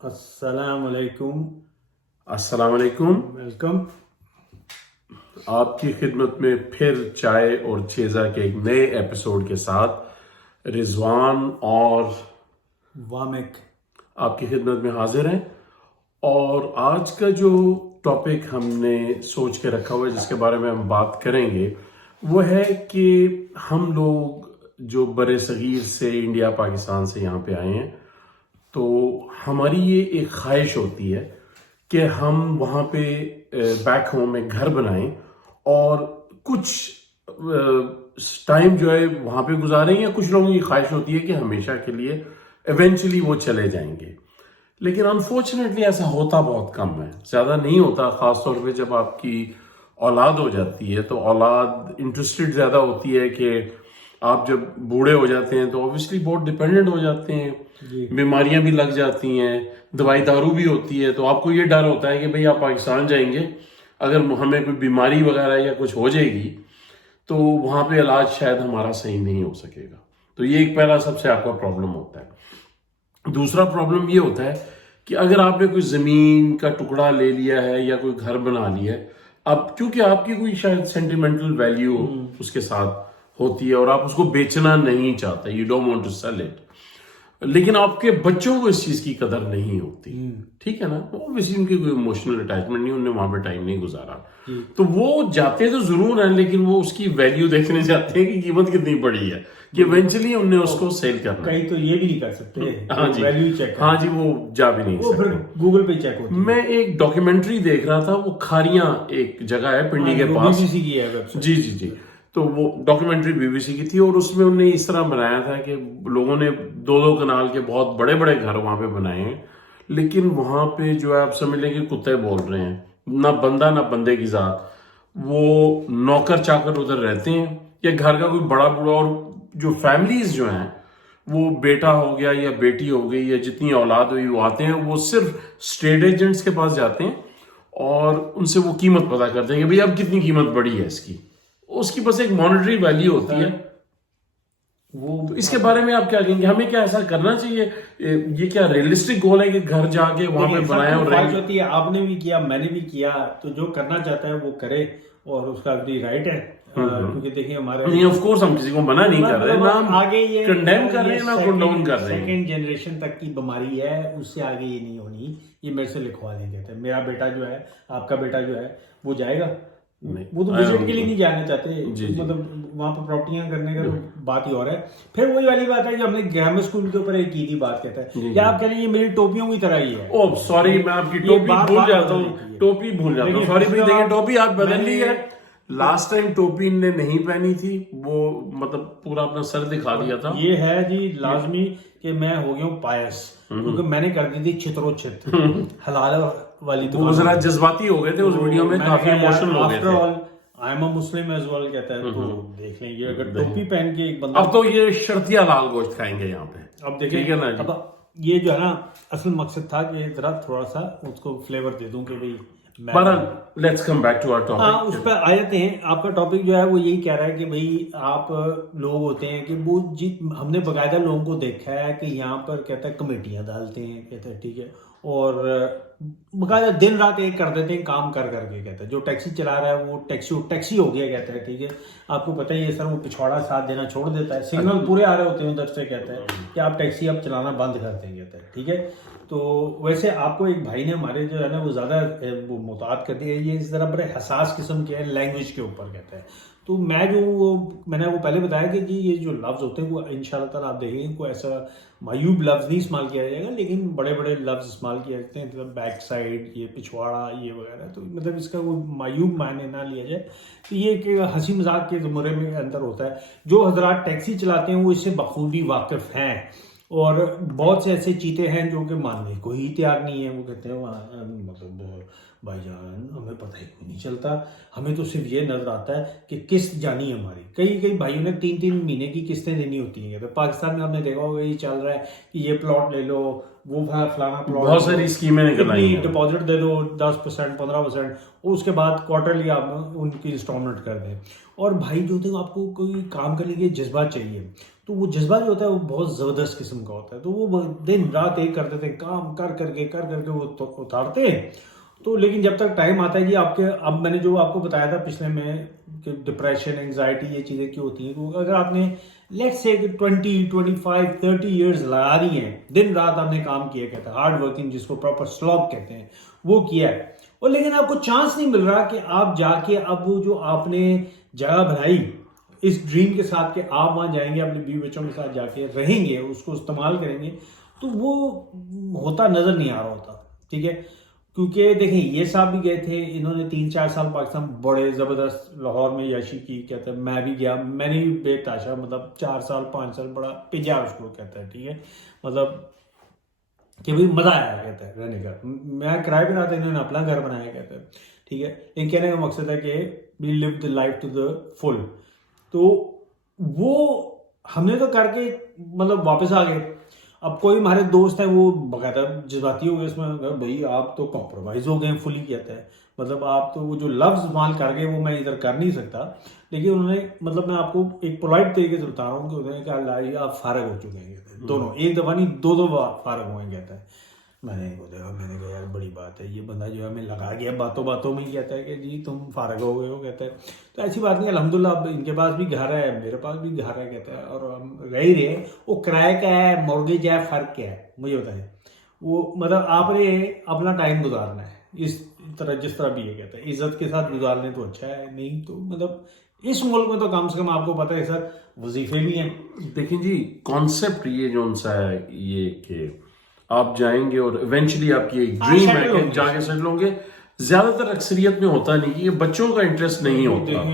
السلام علیکم. السلام علیکم. ویلکم. آپ کی خدمت میں پھر چائے اور چیزا کے ایک نئے ایپیسوڈ کے ساتھ رضوان اور وامک آپ کی خدمت میں حاضر ہیں. اور آج کا جو ٹاپک ہم نے سوچ کے رکھا ہوا ہے جس کے بارے میں ہم بات کریں گے وہ ہے کہ ہم لوگ جو برِ صغیر سے انڈیا پاکستان سے یہاں پہ آئے ہیں تو ہماری یہ ایک خواہش ہوتی ہے کہ ہم وہاں پہ بیک ہوم میں گھر بنائیں اور کچھ ٹائم جو ہے وہاں پہ گزاریں, یا کچھ لوگوں کی خواہش ہوتی ہے کہ ہمیشہ کے لیے ایونچولی وہ چلے جائیں گے. لیکن انفارچونیٹلی ایسا ہوتا بہت کم ہے, زیادہ نہیں ہوتا, خاص طور پہ جب آپ کی اولاد ہو جاتی ہے تو اولاد انٹرسٹڈ زیادہ ہوتی ہے کہ آپ جب بوڑھے ہو جاتے ہیں تو اوبیسلی بہت ڈیپینڈنٹ ہو جاتے ہیں, بیماریاں بھی لگ جاتی ہیں, دوائی دارو بھی ہوتی ہے, تو آپ کو یہ ڈر ہوتا ہے کہ بھئی آپ پاکستان جائیں گے, اگر ہمیں کوئی بیماری وغیرہ یا کچھ ہو جائے گی تو وہاں پہ علاج شاید ہمارا صحیح نہیں ہو سکے گا. تو یہ ایک پہلا سب سے آپ کا پرابلم ہوتا ہے. دوسرا پرابلم یہ ہوتا ہے کہ اگر آپ نے کوئی زمین کا ٹکڑا لے لیا ہے یا کوئی گھر بنا لیا ہے, اب کیونکہ آپ کی کوئی شاید سینٹیمنٹل ویلیو اس کے ساتھ ہوتی ہے اور آپ اس کو بیچنا نہیں چاہتے, you don't want to sell it, لیکن آپ کے بچوں کو اس چیز کی قدر نہیں ہوتی, ٹھیک ہے نا, اوبیسلی ان کی کوئی ایموشنل اٹیچمنٹ نہیں, انہوں نے وہاں پہ ٹائم نہیں گزارا, تو وہ جاتے تو ضرور ہیں لیکن وہ اس کی ویلیو دیکھنے جاتے ہیں کہ قیمت کتنی بڑی ہے, کہ ایونچولی انہوں نے اس کو سیل کرنا. کئی تو یہ بھی نہیں کر سکتے, ویلیو چیک, ہاں جی, وہ جا بھی نہیں سکتے, گوگل پہ چیک ہوتی ہے. میں ایک ڈاکیومنٹری دیکھ رہا تھا, وہ کھاریاں ایک جگہ ہے پنڈی کے پاس, جی, تو وہ ڈاکیومنٹری BBC کی تھی, اور اس میں انہوں نے اس طرح بنایا تھا کہ لوگوں نے 2 کنال کے بہت بڑے بڑے گھر وہاں پہ بنائے ہیں, لیکن وہاں پہ جو ہے آپ سمجھ لیں کہ کتے بول رہے ہیں, نہ بندہ نہ بندے کی ذات, وہ نوکر چاکر ادھر رہتے ہیں, یا گھر کا کوئی بڑا بوڑھا, اور جو فیملیز جو ہیں وہ بیٹا ہو گیا یا بیٹی ہو گئی یا جتنی اولاد ہوئی وہ آتے ہیں, وہ صرف اسٹیٹ ایجنٹس کے پاس جاتے ہیں اور ان سے وہ قیمت پتہ کرتے ہیں کہ بھئی اب کتنی قیمت بڑی ہے اس کی بس ایک مانیٹری ویلیو ہوتی ہے. وہ اس کے بارے میں آپ کیا کہیں گے, ہمیں کیا ایسا کرنا چاہیے, یہ کیا ریئلسٹک گول ہے کہ گھر جا کے وہاں پہ بنائیں اور خواہش ہوتی ہے, آپ نے بھی کیا میں نے بھی کیا, تو جو کرنا چاہتا ہے وہ کرے اور اس کا بھی رائٹ ہے, کیونکہ دیکھیں ہمارے نہیں, آف کورس ہم کسی کو منع نہیں کر رہے, نہ آگے یہ کنڈیم کر رہے ہیں نہ کنڈون کر رہے ہیں. سیکنڈ جنریشن تک کی بیماری ہے, اس سے آگے یہ نہیں ہونی, یہ میرے سے لکھوا دیں کہتے ہیں میرا بیٹا جو ہے, آپ کا بیٹا جو ہے وہ جائے گا, وہ تو وزٹ کے لیے نہیں جانا چاہتے, مطلب وہاں پہ پراپرٹیاں کرنے کا بات ہی اور ہے. پھر وہی والی بات ہے جو ہم نے گرامر اسکول کے اوپر ایک کی تھی بات کہتا ہے, کیا آپ کہہ رہے ہیں یہ میری ٹوپیوں کی طرح ہی ہے. اوہ سوری, میں آپ کی ٹوپی بھول جاتا ہوں, سوری بھائی, دیکھیں ٹوپی آپ بدل لی ہے, لاسٹ ٹائم ٹوپی نے نہیں پہنی تھی, وہ مطلب پورا اپنا سر دکھا دیا تھا. یہ ہے جی لازمی کہ میں ہو گیا ہوں پائس, کیونکہ میں نے کر دی تھی چھترو چھت حلال والی, وہ ذرا جذباتی ہو گئے تھے اس ویڈیو میں, کافی ایموشنل ہو گئے تھے. I am a Muslim as well کہتا ہے, تو دیکھ لیں یہ اگر ٹوپی پہن کے ایک بندہ, اب تو یہ شرطیہ لال گوشت کھائیں گے یہاں پہ. اب دیکھیں اب یہ جو ہے نا اصل مقصد تھا کہ ذرا تھوڑا سا اس کو فلیور دے دوں کہ بھئی let's come back to our topic. ہاں, اس پہ آ جاتے ہیں. آپ کا ٹاپک جو ہے وہ یہی کہہ رہا ہے کہ بھئی آپ لوگ ہوتے ہیں کہ وہ ہم نے باقاعدہ لوگوں کو دیکھا ہے کہ یہاں پر کہتا ہے کمیٹیاں ڈالتے ہیں, کہتا ہے ٹھیک ہے, اور باقاعدہ دن رات ایک کر دیتے ہیں کام کر کے, کہتا ہے جو ٹیکسی چلا رہا ہے وہ ٹیکسی ہو گیا, کہتا ہے ٹھیک ہے, آپ کو پتہ ہی ہے سر وہ پچھواڑا ساتھ دینا چھوڑ دیتا ہے, سگنل پورے آ رہے ہوتے ہیں ادھر سے, کہتا ہے کہ آپ ٹیکسی اب چلانا بند کر دیں, کہتا ہے ٹھیک ہے. تو ویسے آپ کو ایک بھائی نے ہمارے جو ہے نا وہ زیادہ وہ محتاط کر دیا, یہ اس طرح بڑے حساس قسم کے ہیں لینگویج کے اوپر, کہتا ہے. تو میں نے وہ پہلے بتایا کہ جی یہ جو لفظ ہوتے ہیں وہ انشاءاللہ تعالیٰ آپ دیکھیں کوئی ایسا معیوب لفظ نہیں استعمال کیا جائے گا, لیکن بڑے بڑے لفظ استعمال کیا جاتے ہیں, مطلب بیک سائڈ, یہ پچھواڑا, یہ وغیرہ, تو مطلب اس کا وہ معیوب معنی نہ لیا جائے. تو یہ کہ ہنسی مذاق کے زمرے میں اندر ہوتا ہے. جو حضرات ٹیکسی چلاتے ہیں وہ اس سے بخوبی واقف ہیں, اور بہت سے ایسے چیتے ہیں جو کہ ماننے کو ہی تیار نہیں ہے. وہ کہتے ہیں مطلب بھائی جان ہمیں پتہ ہی کوئی نہیں چلتا, ہمیں تو صرف یہ نظر آتا ہے کہ قسط جانی ہماری. کئی بھائیوں نے 3 مہینے کی قسطیں دینی ہوتی ہیں. پاکستان میں آپ نے دیکھا ہوگا یہ چل رہا ہے کہ یہ پلاٹ لے لو, وہ فلانا پلاٹ, بہت ساری اسکیمیں نکل آئی ہیں, ڈپازٹ دے دو 10% 15%, اس کے بعد کوارٹرلی آپ ان کی انسٹالمنٹ کر دیں. اور بھائی جو تھے آپ کو کوئی کام کرنے کے جذبہ چاہیے, تو وہ جذبہ جو ہوتا ہے وہ بہت زبردست قسم کا ہوتا ہے. تو وہ دن رات ایک کرتے تھے, کام کر کر کے وہ اتارتے ہیں. تو لیکن جب تک ٹائم آتا ہے جی آپ کے, اب میں نے جو آپ کو بتایا تھا پچھلے میں کہ ڈپریشن, انگزائٹی, یہ چیزیں کیوں ہوتی ہیں, تو اگر آپ نے لیٹس سے 20, 25, 30 ایئرز لگا دی ہیں, دن رات آپ نے کام کیا, کہتا ہے ہارڈ ورکنگ جس کو پراپر سلاگ کہتے ہیں, وہ کیا ہے, اور لیکن آپ کو چانس نہیں مل رہا کہ آپ جا کے اب وہ جو آپ نے جگہ بنائی اس ڈریم کے ساتھ کہ آپ وہاں جائیں گے, اپنے بیوی بچوں کے ساتھ جا کے رہیں گے, اس کو استعمال کریں گے, تو وہ ہوتا نظر نہیں آ رہا ہوتا. ٹھیک ہے, کیونکہ دیکھیں یہ صاحب بھی گئے تھے, انہوں نے 3-4 سال پاکستان بڑے زبردست لاہور میں یاشی کی, کہتے ہیں میں بھی گیا, میں نے بھی بے تاشا مطلب 4 سال 5 سال بڑا پجا اس کو کہتا ہے. ٹھیک ہے, مطلب کہ بھائی مزہ آیا کہتا ہے رہنے کا, میں کرائے پہ رہا تھا, انہوں نے اپنا گھر بنایا کہتا ہے. ٹھیک ہے, لیکن کہنے کا مقصد ہے کہ وی لیو دا لائف ٹو دا فل. تو وہ ہم نے تو کر کے مطلب واپس آ گئے. اب کوئی ہمارے دوست ہیں وہ باقاعدہ جذباتی ہو گئے اس میں, بھائی آپ تو کمپرومائز ہو گئے فلی کہتا ہے, مطلب آپ تو وہ جو لفظ استعمال کر گئے وہ میں ادھر کر نہیں سکتا, لیکن انہوں نے مطلب میں آپ کو ایک پولائٹ طریقے سے بتا رہا ہوں کہ انہوں نے کہا اللہ آپ فارغ ہو چکے ہیں کہتے ہیں, دونوں ایک دفعہ نہیں 2 فارغ ہوئے کہتا ہے. میں نے کہا یار بڑی بات ہے, یہ بندہ جو ہے ہمیں لگا گیا باتوں باتوں میں ہی کہتا ہے کہ جی تم فارغ ہو گئے ہو کہتا ہے. تو ایسی بات نہیں, الحمدللہ اب ان کے پاس بھی گھر ہے, میرے پاس بھی گھر ہے کہتا ہے, اور ہم رہ ہی رہے. وہ کرائے کا ہے, مورگیج ہے, فرق کیا ہے مجھے بتائیں. وہ مطلب آپ نے اپنا ٹائم گزارنا ہے اس طرح جس طرح بھی یہ کہتا ہے, عزت کے ساتھ گزارنے تو اچھا ہے, نہیں تو مطلب اس ملک میں تو کم سے کم آپ کو پتہ ہے سر وظیفے بھی ہیں. دیکھیں جی کانسیپٹ یہ جو ان سا ہے یہ کہ آپ جائیں گے اور ایونچولی آپ کی ایک ڈریم ہے کہ جا کے سیٹل ہوں گے. زیادہ تر اکثریت میں ہوتا نہیں کہ یہ بچوں کا انٹرسٹ نہیں ہوتا.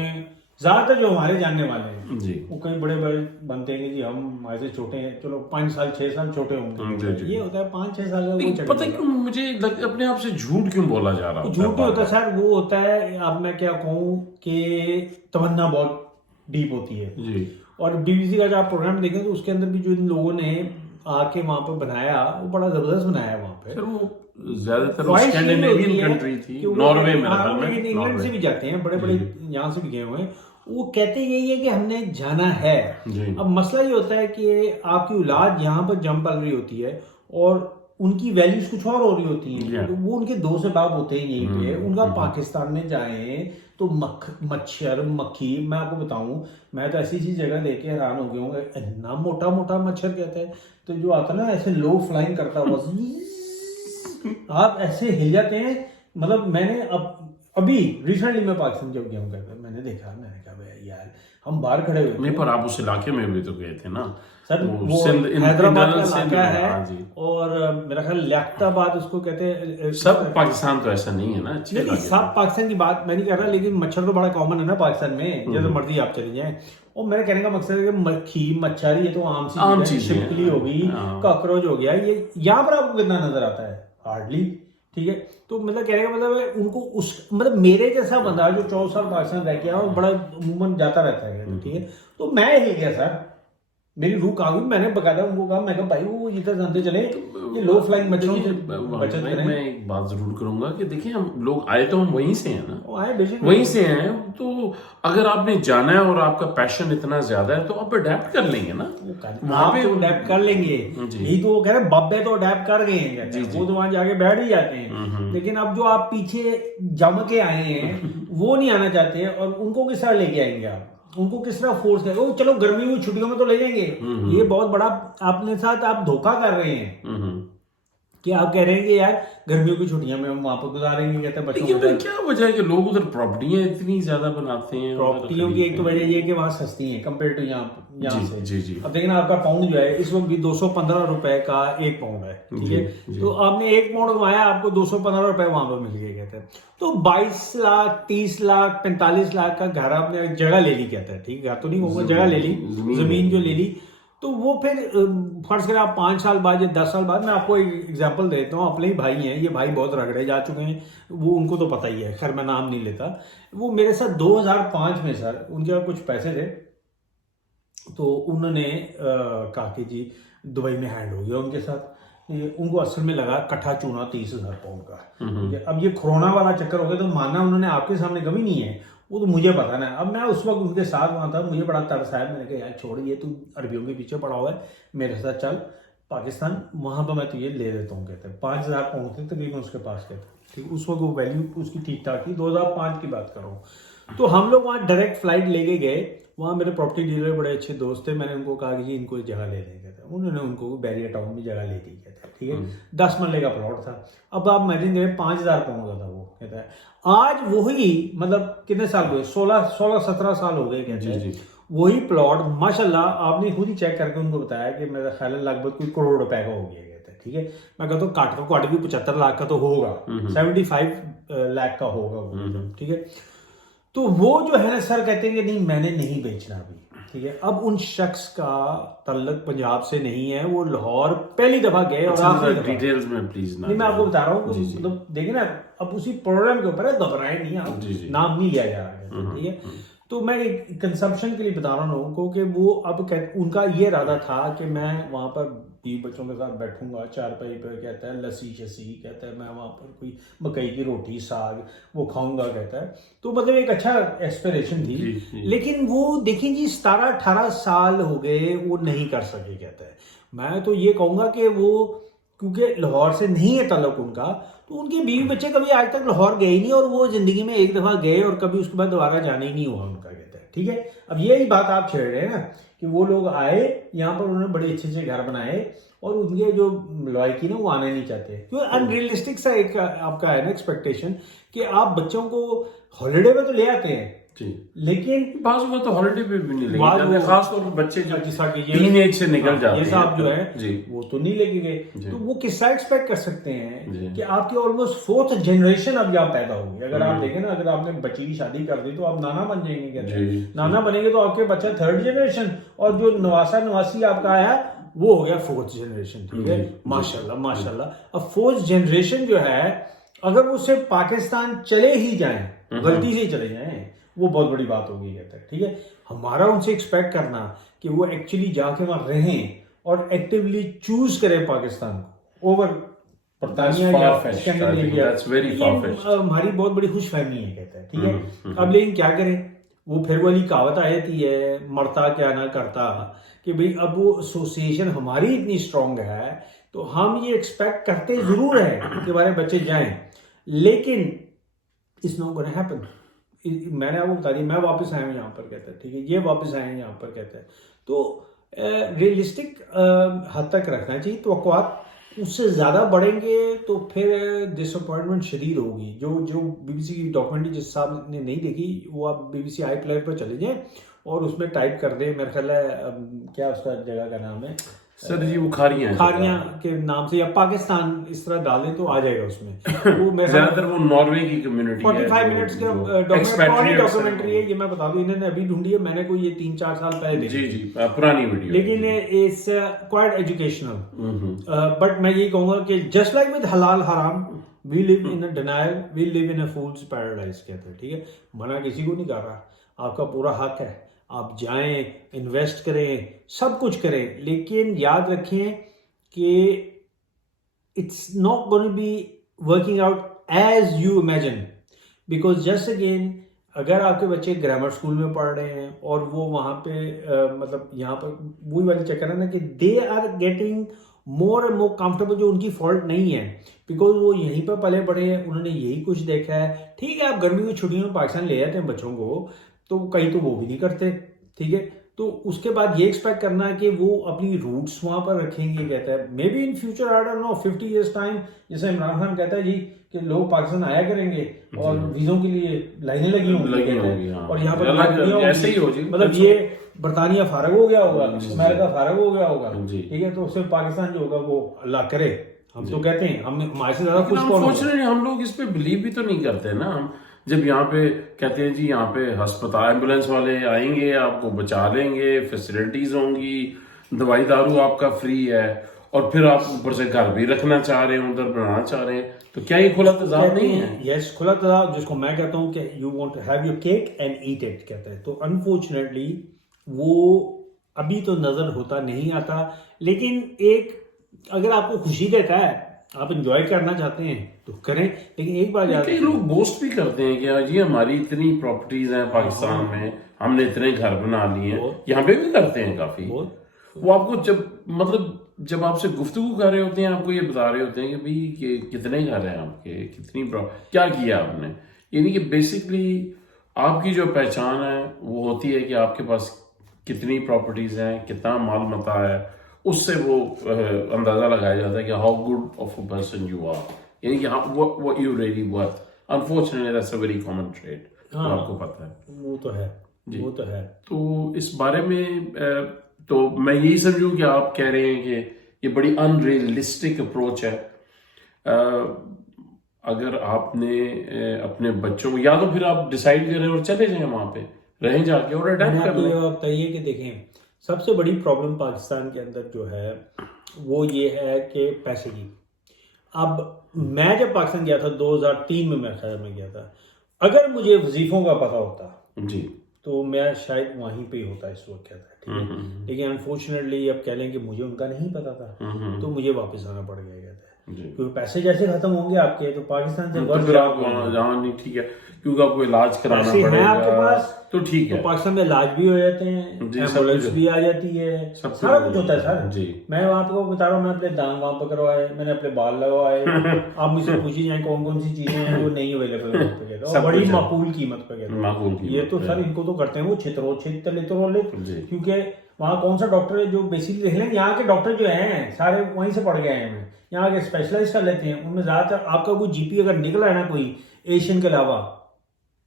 زیادہ تر جو ہمارے جاننے والے ہیں جی وہ کئی بڑے بڑے بنتے ہیں کہ جی ہم ہمارے سے چھوٹے ہیں, چلو 5 سال 6 سال چھوٹے ہوں گے, یہ ہوتا ہے 5-6 سال کا. پتہ کیوں مجھے اپنے آپ سے جھوٹ کیوں بولا جا رہا جھوٹ نہیں ہوتا سر, وہ ہوتا ہے اب میں کیا کہوں کہ تمنا بہت ڈیپ ہوتی ہے. جی, اور BBC کا جو آپ پروگرام دیکھیں تو اس کے اندر بھی جو ان لوگوں نے آ کے وہاں پہ بنایا وہ بڑا زبردست بنایا وہاں پہ. وہ زیادہ تر اسکینڈینیوین کنٹری تھی, ناروے میں, انگلینڈ سے بھی جاتے ہیں بڑے بڑے, یہاں سے بھی گئے ہوئے ہیں. وہ کہتے یہی ہے کہ ہم نے جانا ہے. اب مسئلہ یہ ہوتا ہے کہ آپ کی اولاد یہاں پر جم پل رہی ہوتی ہے اور ان کی ویلیوز کچھ اور ہو رہی ہوتی ہیں, وہ ان کے 2 سے باپ ہوتے ہیں یہیں پہ. ان کا پاکستان میں جائیں تو مچھر مکھی, میں آپ کو بتاؤں میں تو ایسی چیز جگہ دیکھ کے حیران ہو گیا ہوں, اتنا موٹا موٹا مچھر کہتا ہے, تو جو آتا ہے نا ایسے لو فلائنگ کرتا ہوا آپ ایسے ہل جاتے ہیں. مطلب میں نے ابھی ریسنٹلی میں پاکستان جب گیا ہوں کہتا میں نے دیکھا, میں نے کہا بھائی یار ہم باہر کھڑے ہوئے نہیں, پر آپ اس علاقے میں بھی تو گئے تھے نا سر, وہ حیدرآباد کا علاقہ ہے, اور میرا خیال لیاقت آباد اس کو کہتے ہیں. سب پاکستان تو ایسا نہیں ہے نا, سب پاکستان کی بات میں نہیں کر رہا, لیکن مچھر تو بڑا کامن ہے نا پاکستان میں, جیسے مرضی آپ چلے جائیں. اور میرے کہنے کا مقصد ہے کہ مکھی مچھر یہ تو عام چیز, چھپکلی ہو گئی, کاکروچ ہو گیا, یہ یہاں پر آپ کو کتنا نظر آتا ہے, ہارڈلی. ٹھیک ہے, تو مطلب کہنے کا مطلب ہے ان کو اس مطلب میرے جیسا بندہ جو 14 سال پاکستان رہ گیا اور بڑا عموماً جاتا رہتا ہے. ٹھیک ہے, تو میں ہل گیا سر, میری روح کہاں ہوئی, میں نے باقاعدہ ان کو کہا, میں کہا بھائی وہ ادھر جانتے چلے یہ لو فلائنگ مچھروں سے بچت کریں. میں ایک بات ضرور کروں گا کہ دیکھیں ہم لوگ آئے تو ہم وہیں سے ہیں نا, وہیں سے ہیں, تو اگر آپ نے جانا ہے اور آپ کا پیشن اتنا زیادہ ہے تو آپ اڈیپٹ کر لیں گے نا, وہاں پہ اڈیپٹ کر لیں گے. یہی تو وہ کہہ رہے بابے تو اڈیپٹ کر گئے ہیں, وہ تو وہاں جا کے بیٹھ ہی جاتے ہیں. لیکن اب جو آپ پیچھے جم کے آئے ہیں وہ نہیں آنا چاہتے, اور ان کو کس طرح لے کے آئیں گے آپ, ان کو کس طرح فورس کریں گے. چلو گرمی میں چھٹیوں میں تو لے جائیں گے, یہ بہت بڑا اپنے ساتھ آپ دھوکہ کر رہے ہیں کہ آپ کہہ رہے ہیں کہ یار گرمیوں کی چھٹیاں میں ہم وہاں پہ گزاریں گے. کہتے ہیں بچوں کو کیا وجہ ہے کہ لوگ ادھر پراپرٹیاں اتنی زیادہ بناتے ہیں. پراپرٹیوں کی ایک تو وجہ یہ ہے کہ وہاں سستی ہیں کمپیئر ٹو یہاں سے. جی, اب دیکھیں آپ کا پاؤنڈ جو ہے اس وقت بھی 215 روپے کا 1 پاؤنڈ ہے. ٹھیک ہے, تو آپ نے 1 پاؤنڈ کمایا, آپ کو 215 روپے وہاں پہ مل گئے کہتے ہیں. تو 22 لاکھ 30 لاکھ 45 لاکھ کا گھر آپ نے جگہ لے لی کہتا ہے. ٹھیک ہے, تو نہیں ہوگا, جگہ لے لی, زمین جو لے لی, تو وہ پھر فرض کریں آپ 5 سال بعد یا 10 سال بعد, میں آپ کو ایک ایگزامپل دیتا ہوں, اپنے ہی بھائی ہیں, یہ بھائی بہت رگڑے جا چکے ہیں, وہ ان کو تو پتہ ہی ہے, خیر میں نام نہیں لیتا. وہ میرے ساتھ 2005 میں سر ان کے کچھ پیسے تھے, تو انہوں نے کہا کہ جی دبئی میں ہینڈ ہو گیا ان کے ساتھ. ان کو اصل میں لگا کٹھا چونا 30,000 پاؤنڈ کا. اب یہ کرونا والا چکر ہو گیا تو ماننا انہوں نے آپ کے سامنے کبھی نہیں ہے, وہ تو مجھے پتا نا. اب میں اس وقت ان کے ساتھ وہاں تھا, مجھے بڑا ترس آیا, میں نے کہا یار چھوڑ, یہ تو عربیوں کے پیچھے پڑا ہوا ہے, میرے ساتھ چل پاکستان, وہاں پہ میں تجھے لے دیتا ہوں. کہتے ہیں 5,000 پاؤنڈ تھے تقریباً اس کے پاس. کہتے ہیں ٹھیک, اس وقت وہ ویلیو اس کی ٹھیک ٹھاک تھی, 2005 کی بات کر رہا ہوں. تو ہم لوگ وہاں ڈائریکٹ فلائٹ لے کے گئے. وہاں میرے پراپرٹی ڈیلر بڑے اچھے دوست تھے, میں نے ان کو کہا کہ جی ان کو جگہ لے دیں. کہتے ہیں انہوں نے ان کو بیریا ٹاؤن میں جگہ لے دی. کہتے ہیں ٹھیک ہے, 10 مرلے کا پلاٹ تھا. اب آپ امیجن کریں 5,000 پاؤنڈ کا تھا وہ. کہتا ہے آج وہی مطلب کتنے سال ہوئے, 16-17 سال ہو گئے. کہتے ہیں وہی پلاٹ ماشاء اللہ آپ نے خود ہی چیک کر کے ان کو بتایا کہ میرا خیال ہے لگ بھگ کوئی کروڑ روپے کا ہو گیا. کہتے ہیں ٹھیک ہے, میں کہتا ہوں کاٹ بھی 75 لاکھ کا تو ہوگا, 75 لاکھ کا ہوگا وہ. ٹھیک ہے, تو وہ جو ہے نا سر کہتے ہیں کہ نہیں میں نے نہیں بیچنا ابھی. ٹھیک ہے, اب ان شخص کا تعلق پنجاب سے نہیں ہے, وہ لاہور پہلی دفعہ گئے اور ڈیٹیلز میں پلیز نہیں میں آپ کو بتا رہا ہوں, مطلب دیکھیں نا اب اسی پروگرام کے اوپر ہے, گھبرائیں نہیں آپ, نام نہیں لیا جا رہا ہے. ٹھیک ہے, تو میں ایک کنسمپشن کے لیے بتا رہا ہوں لوگوں کو کہ وہ اب ان کا یہ ارادہ تھا کہ میں وہاں پر 20 بچوں کے ساتھ بیٹھوں گا چارپائی پہ. کہتا ہے لسی شسی, کہتا ہے میں وہاں پر کوئی مکئی کی روٹی ساگ وہ کھاؤں گا. کہتا ہے تو مطلب ایک اچھا ایسپریشن تھی. لیکن وہ دیکھیں جی 17-18 سال ہو گئے وہ نہیں کر سکے. کہتا ہے میں تو یہ کہوں گا کہ وہ کیونکہ لاہور سے نہیں ہے تعلق ان کا, تو ان کے بیوی بچے کبھی آج تک لاہور گئے ہی نہیں, اور وہ زندگی میں ایک دفعہ گئے اور کبھی اس کے بعد دوبارہ جانا ہی نہیں ہوا ان کا. کہتا ہے ٹھیک ہے, اب یہی بات آپ چھیڑ رہے ہیں نا کہ وہ لوگ آئے یہاں پر, انہوں نے بڑے اچھے اچھے گھر بنائے, اور ان کے جو لائکی نا وہ آنے نہیں چاہتے, کیونکہ ان ریئلسٹک سا ایک آپ کا ہے نا ایکسپیکٹیشن کہ آپ بچوں کو ہالیڈے پہ تو لے آتے ہیں لیکن بعض اوقات تو ہالیڈے پہ بھی نہیں لے جاتے, خاص طور پر بچے جو ٹین ایج سے نکل جاتے ہیں, یہ صاحب جو ہے وہ تو نہیں لے کے گئے. تو وہ کس طرح ایکسپیکٹ کر سکتے ہیں کہ آپ کی آلموسٹ 4th جنریشن اب یہاں پیدا ہوگی. اگر آپ دیکھیں نا, اگر آپ نے بچی کی شادی کر دی تو آپ نانا بن جائیں گے. کہتے ہیں نانا بنیں گے تو آپ کے بچہ 3rd جنریشن, اور جو نواسا نواسی آپ کا آیا وہ ہو گیا 4th جنریشن. ٹھیک ہے, ماشاءاللہ ماشاءاللہ. اب 4th جنریشن جو ہے اگر وہ صرف پاکستان چلے ہی جائیں, غلطی سے ہی چلے جائیں, وہ بہت بڑی بات ہوگی. کہتا ہے ٹھیک ہے, ہمارا ان سے ایکسپیکٹ کرنا کہ وہ ایکچولی جا کے وہاں رہیں اور ایکٹیولی چوز کریں پاکستان کو اوور برطانیہ یا اسکینڈینیویا, ہماری بہت بڑی خوش فہمی ہے. کہتا ہے ٹھیک ہے, اب لیکن کیا کریں, وہ پھر والی کہاوت آ جاتی ہے مرتا کیا نہ کرتا, کہ بھئی اب وہ ایسوسیشن ہماری اتنی اسٹرانگ ہے تو ہم یہ ایکسپیکٹ کرتے ضرور ہیں کہ ہمارے بچے جائیں, لیکن اٹس ناٹ گونا ہیپن. میں نے آپ کو بتا دیا میں واپس آیا ہوں یہاں پر. کہتا ہے ٹھیک ہے, یہ واپس آئے ہیں یہاں پر. کہتا ہے تو ریئلسٹک حد تک رکھنا چاہیے توقعات, اس سے زیادہ بڑھیں گے تو پھر ڈس اپوائنٹمنٹ شدید ہوگی. جو بی بی سی کی ڈاکومنٹری جس صاحب نے نہیں دیکھی وہ آپ B B C iPlayer پر چلے جائیں اور اس میں ٹائپ کر دیں, میرا خیال ہے کیا اس کا جگہ کا نام ہے سر جی, وہ کھاریاں کے نام سے یا پاکستان اس طرح ڈالیں تو آ جائے گا اس میں. وہ زیادہ تر وہ ناروے کی کمیونٹی ہے, 45 منٹس کا ڈاکومنٹری ہے, یہ میں بتا دوں انہوں نے ابھی ڈھونڈی ہے, میں نے کوئی یہ 3-4 سال پہلے دیکھی. جی پرانی ویڈیو, لیکن اٹس کوائٹ ایجوکیشنل. بٹ میں یہ کہوں گا کہ جسٹ لائک ود حلال حرام we live in denial, we live in fool's paradise. کہتے ہیں ٹھیک ہے, منع کسی کو نہیں کر رہا, آپ کا پورا حق ہے, آپ جائیں انویسٹ کریں سب کچھ کریں, لیکن یاد رکھیں کہ it's not gonna be working out as you imagine, because just again اگر آپ کے بچے گرامر اسکول میں پڑھ رہے ہیں اور وہ وہاں پہ مطلب یہاں پر وہی والی چکر ہے نا کہ they are getting more and more comfortable, جو ان کی فالٹ نہیں ہے بیکاز وہ یہیں پہ پلے پڑے ہیں, انہوں نے یہی کچھ دیکھا ہے. ٹھیک ہے, آپ گرمی کی چھٹیوں میں پاکستان لے آتے ہیں بچوں کو تو کئی تو وہ بھی نہیں کرتے. ٹھیک ہے, تو اس کے بعد یہ ایکسپیکٹ کرنا ہے کہ وہ اپنی روٹس وہاں پر رکھیں گے. کہتا ہے may be in future I don't know 50 years time, جیسے عمران خان کہتا ہے جی کہ لوگ پاکستان آیا کریں گے اور ویزوں کے لیے لائنیں لگی ہوں گی اور یہاں پر ایسے ہی ہو جی, مطلب یہ برطانیہ فارغ ہو گیا ہوگا, امریکہ فارغ ہو گیا ہوگا. ٹھیک ہے, تو صرف پاکستان جو ہوگا وہ اللہ کرے, ہم تو کہتے ہیں ہم ہمارے سے زیادہ خوش کون ہوگا. ہم لوگ اس پہ بلیو بھی تو نہیں کرتے نا. ہم جب یہاں پہ کہتے ہیں جی یہاں پہ ہسپتال ایمبولینس والے آئیں گے آپ کو بچا لیں گے, فیسلٹیز ہوں گی, دوائی دارو آپ کا فری ہے, اور پھر آپ اوپر سے گھر بھی رکھنا چاہ رہے ہیں, ادھر بنانا چاہ رہے ہیں, تو کیا یہ کھلا تضاد نہیں ہے؟ یس, کھلا تضاد جس کو میں کہتا ہوں کہ you want to have your cake and eat it. کہتا ہے تو انفارچونیٹلی وہ ابھی تو نظر ہوتا نہیں آتا. لیکن ایک اگر آپ کو خوشی دیتا ہے آپ انجوائے کرنا چاہتے ہیں تو کریں، لیکن ایک بات یاد کئی لوگ بوسٹ بھی کرتے ہیں کہ جی ہماری اتنی پراپرٹیز ہیں پاکستان میں، ہم نے اتنے گھر بنا لیے ہیں، یہاں پہ بھی کرتے ہیں کافی. وہ آپ کو جب آپ سے گفتگو کر رہے ہوتے ہیں آپ کو یہ بتا رہے ہوتے ہیں کہ بھئی کہ کتنے گھر ہیں آپ کے، کتنی کیا کیا آپ نے. یعنی کہ بیسکلی آپ کی جو پہچان ہے وہ ہوتی ہے کہ آپ کے پاس کتنی پراپرٹیز ہیں، کتنا مال متاع ہے، اس سے وہ اندازہ لگایا جاتا ہے کہ how good of a person you are, یعنی کہ what you really worth. Unfortunately that's a very common trait. آپ کو پتہ ہے وہ تو ہے، وہ تو ہے. تو اس بارے میں تو میں یہی سمجھوں کہ آپ کہہ رہے ہیں کہ یہ بڑی ان ریئلسٹک اپروچ ہے. اگر آپ نے اپنے بچوں کو، یا تو پھر آپ ڈیسائیڈ کریں اور چلے جائیں وہاں پہ رہیں جا کے اور اڈیپٹ کر لیں. بتائیے کہ دیکھیں سب سے بڑی پرابلم پاکستان کے اندر جو ہے وہ یہ ہے کہ پیسے کی. اب میں جب پاکستان گیا تھا 2003 میں میرے خیال میں گیا تھا، اگر مجھے وظیفوں کا پتہ ہوتا جی تو میں شاید وہیں پہ ہی ہوتا اس وقت کہتا ہے، ٹھیک ہے. لیکن انفارچونیٹلی اب کہہ لیں کہ مجھے ان کا نہیں پتا تھا تو مجھے واپس آنا پڑ گیا کہتا ہے. کیونکہ پیسے جیسے ختم ہوں گے آپ کے تو پاکستان سے پھر آپ جہاں نہیں ٹھیک ہے کیونکہ آپ کو علاج کرانا پڑے آپ کے گا پاس تو ٹھیک ہے. پاکستان میں علاج بھی ہو جاتے ہیں، ایمبولینس بھی آ جاتی ہے، سارا کچھ ہوتا ہے سر. میں آپ کو بتا رہا ہوں، میں اپنے دانت وہاں پہ کروائے، میں نے اپنے بال لگوائے. آپ مجھ سے پوچھی جائیں کون کون سی چیزیں ہیں جو نہیں اویلیبل وہاں پہ کہتے ہیں، بڑی معقول قیمت پہ کہتے ہیں. یہ تو سر ان کو تو کرتے ہیں وہ چھترو چھت لترو لت، کیونکہ وہاں کون سا ڈاکٹر ہے جو بیسکلی دیکھ لیں یہاں کے ڈاکٹر جو ہیں سارے وہیں سے پڑھ گئے ہیں، یہاں کے اسپیشلائز کر لیتے ہیں. ان میں زیادہ تر آپ کا کوئی جی پی اگر نکلا ہے نا کوئی ایشین کے علاوہ،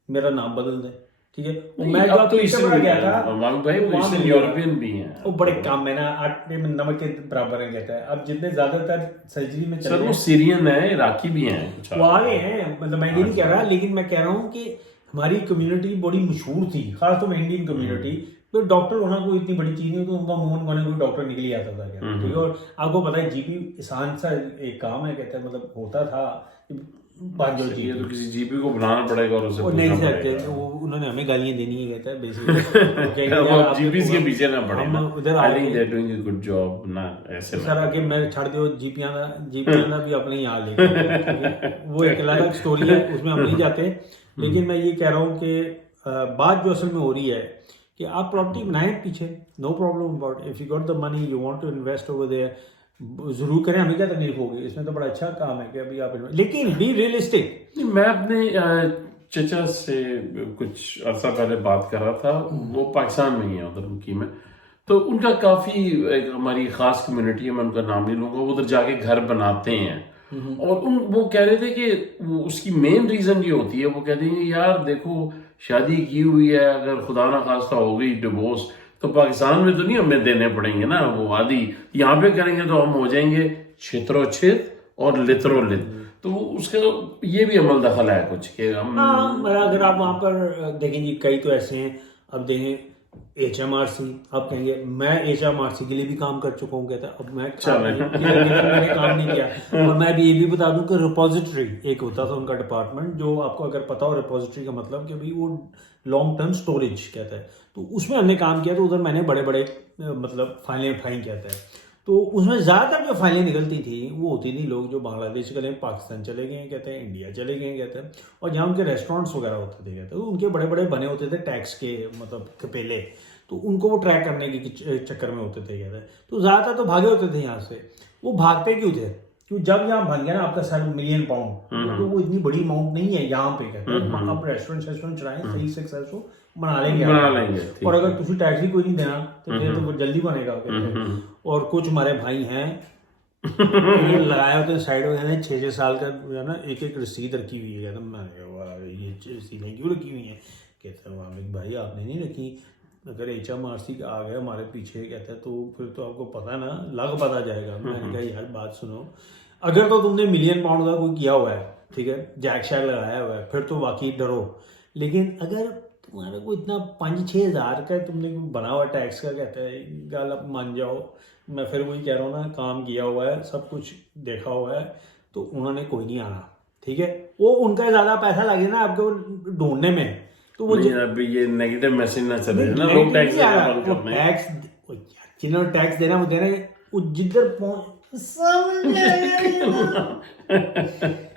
میرا نام بدل دیں، ٹھیک ہے. میں اب تو اس سے گیا تھا یورپین بھی ہیں، وہ بڑے کام ہے نا، آٹے میں نمک کے برابر ہے کہتا ہے. اب جتنے زیادہ تر سرجری میں سر وہ سیرین ہیں، عراقی بھی ہیں، وہ آگے ہیں، مطلب میں یہ نہیں کہہ رہا، لیکن میں کہہ رہا ہوں کہ ہماری کمیونٹی بڑی مشہور تھی، خاص طور میں انڈین کمیونٹی. تو ڈاکٹر ہونا کوئی اتنی بڑی چیز نہیں تو ان کا منہ کونے کوئی ڈاکٹر نکل ہی آتا تھا کیا، ٹھیک ہے. اور آپ کو پتا ہے جی پی آسان سا ایک کام ہے کہتا ہے، مطلب ہوتا تھا تو کسی جی پی کو بنانا پڑے گا اور اسے نہیں سکتے. انہوں نے ہمیں گالیاں دینی ہے کہتا ہے بیسیکلی جی پی کے پیچھے نہ پڑے. I think they're doing a good job نا ایسے سر آگے میں چھڑ دیو جی پی آنا بھی اپنے یہاں لے کے وہ ایک الگ سٹوری ہے، اس میں ہم نہیں جاتے. لیکن میں یہ کہہ رہا ہوں کہ بات جو اصل میں ہو رہی ہے کہ آپ پراپرٹی بنائیں پیچھے، no problem about if you got the money you want to invest over there, ضرور کریں، ہمیں کیا تکلیف ہوگی اس میں، تو بڑا اچھا کام ہے کہ ابھی آپ، لیکن بی ریئلسٹک. میں اپنے چچا سے کچھ عرصہ پہلے بات کر رہا تھا، وہ پاکستان میں ہی ہے، ادھر مکی میں. تو ان کا کافی ہماری خاص کمیونٹی ہے، میں ان کا نام نہیں لوں گا، وہ ادھر جا کے گھر بناتے ہیں. اور وہ کہہ رہے تھے کہ اس کی مین ریزن یہ ہوتی ہے، وہ کہتے ہیں یار دیکھو شادی کی ہوئی ہے، اگر خدا نہ خواستہ ہو گئی ڈیورس تو پاکستان میں تو نہیں ہمیں دینے پڑیں گے نا، وہ عادی یہاں پہ کریں گے تو ہم ہو جائیں گے چھترو چھت اور لترو لت. تو اس کا یہ بھی عمل دخل ہے کچھ کہ ہم اگر آپ وہاں پر دیکھیں جی کئی تو ایسے ہیں. اب دیکھیں ایچ ایم آر سی، آپ کہیں گے میں ایچ ایم آر سی کے لیے بھی کام کر چکا ہوں، کہتا ہے اب میں نے کام نہیں کیا. اور میں بھی یہ بھی بتا دوں کہ ریپوزیٹری ایک ہوتا تھا ان کا ڈپارٹمنٹ، جو آپ کو اگر پتا ہو ریپوزیٹری کا مطلب کہ بھائی وہ لانگ ٹرم سٹوریج کہتا ہے. تو اس میں ہم نے کام کیا، تو ادھر میں نے بڑے بڑے مطلب فائلیں اٹھائیں کہتا ہے. تو اس میں زیادہ تر جو فائلیں نکلتی تھیں وہ ہوتی تھی لوگ جو بنگلہ دیش کے پاکستان چلے گئے ہیں کہتے ہیں، انڈیا چلے گئے ہیں کہتے ہیں، اور جہاں ان کے ریسٹورینٹس وغیرہ ہوتے تھے کہتے ہیں ان کے بڑے بڑے بنے ہوتے تھے ٹیکس کے مطلب پہلے، تو ان کو وہ ٹریک کرنے کے چکر میں ہوتے تھے کہتے ہیں. تو زیادہ تر تو بھاگے ہوتے تھے یہاں سے. وہ بھاگتے کیوں تھے؟ کیوں جب یہاں بن گیا نا آپ کا £7 ملین، تو وہ اتنی بڑی اماؤنٹ نہیں ہے یہاں پہ کہتے ہیں. آپ ریسٹورینٹ چلائیں صحیح سکسیسفل بنا لیں گے، اور اگر تھی ٹیکس ہی کوئی نہیں دینا تو پھر تو جلدی بنے گا کہتے ہیں. اور کچھ ہمارے بھائی ہیں لگائے ہوتے ہیں سائڈ میں 6 سال کا جو ہے نا ایک ایک رسید رکھی ہوئی ہے، یہ رسیدیں کیوں رکھی ہوئی ہیں؟ کہتے ہیں عامر بھائی آپ نے نہیں رکھی، اگر ایچ ایم آر سی کا آ گیا ہمارے پیچھے کہتا ہے تو پھر تو آپ کو پتا نا لگ پتا جائے گا. میں نے کہا یار بات سنو، اگر تو تم نے £1 ملین کا کوئی کیا ہوا ہے، ٹھیک ہے، جیک شیک لگایا ہوا ہے، پھر تو واقعی ڈرو. لیکن اگر تمہارے کو اتنا 5-6 ہزار کا تم نے بنا ہوا ٹیکس کا کہتا ہے گل اب مان جاؤ. میں پھر وہی کہہ رہا ہوں نا، کام کیا ہوا ہے، سب کچھ دیکھا ہوا ہے، تو انہوں نے کوئی نہیں آنا، ٹھیک ہے. وہ ان کا زیادہ پیسہ لگے نا آپ کو ڈھونڈنے میں، تو وہ یہ نیگیٹو میسج نہ چلے نا، لوگ ٹیکس جنہوں نے ٹیکس دینا وہ دینا، وہ جدھر